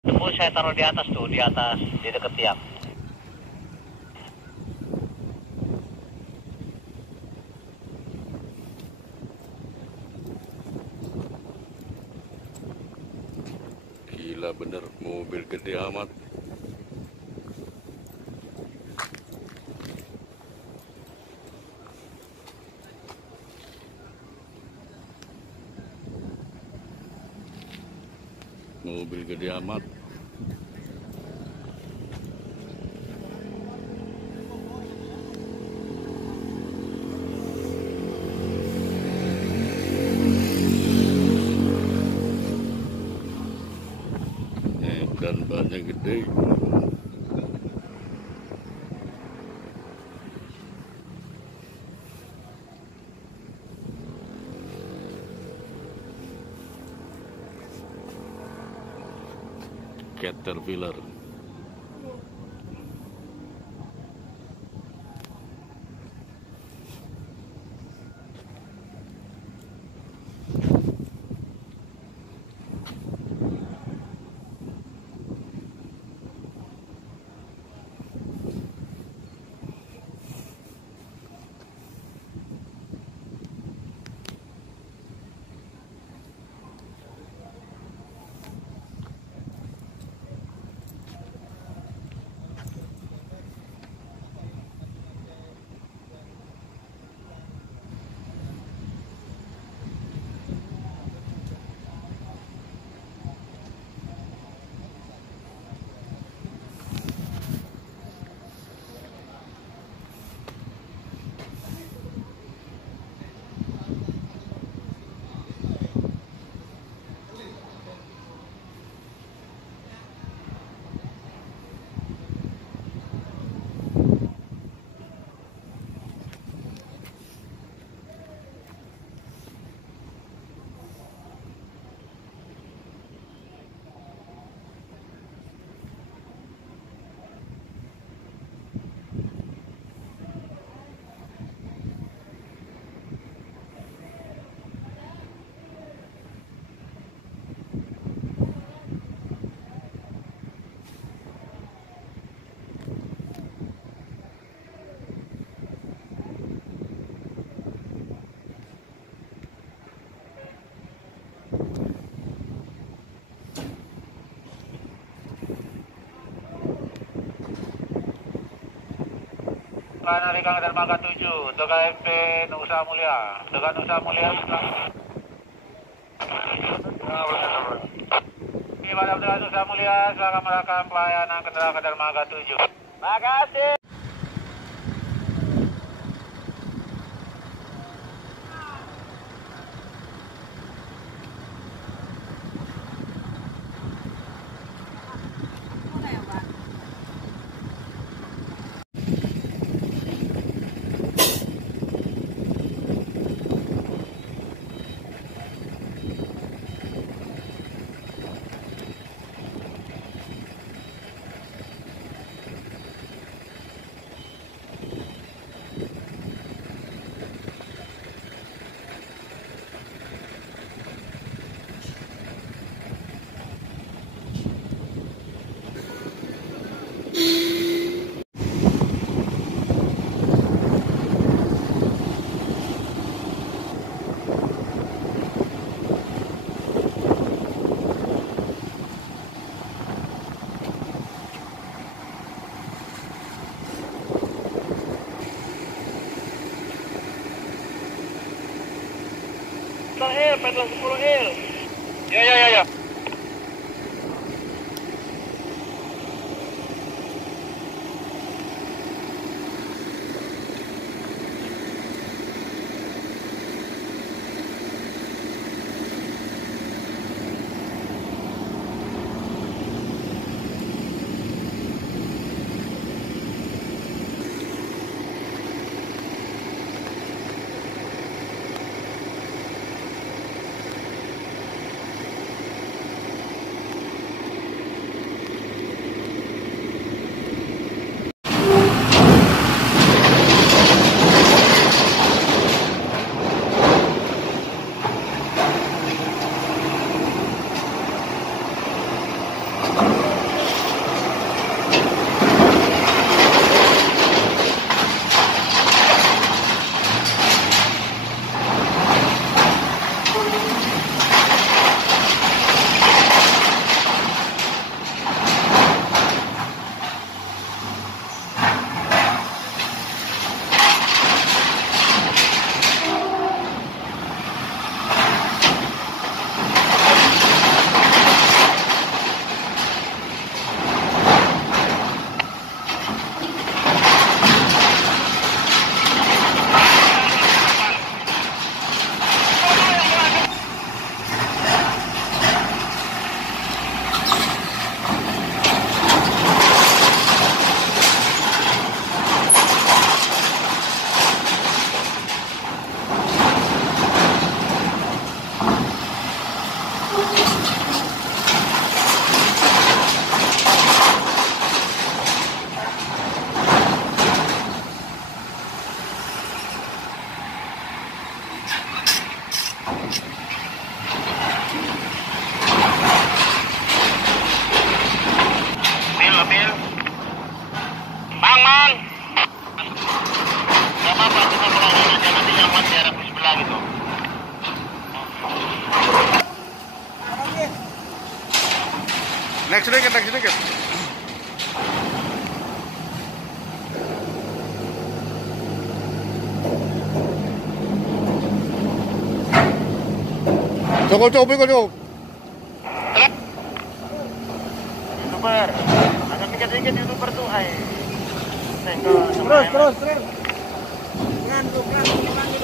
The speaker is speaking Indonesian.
Tembus saya taruh di atas tuh, di atas, di dekat tiang. Gila bener, mobil gede amat. Mobil gede amat. Dan bannya gede. Caterpillar. Kanarikan dermaga 7, Toga MP Nusa Mulia, Toga Nusa Mulia. Ini pada Toga Nusa Mulia, silakan melakukan pelayanan kendaraan ke dermaga 7. Makasih. Petrol 10 Il. Ya. ambil. Mang. Gak apa-apa, cuma pulangin aja nanti nyaman di arah sebelah gitu. Naik sedikit. Cukup. YouTuber, agak dikit YouTuber tuh, Terus. Pelan.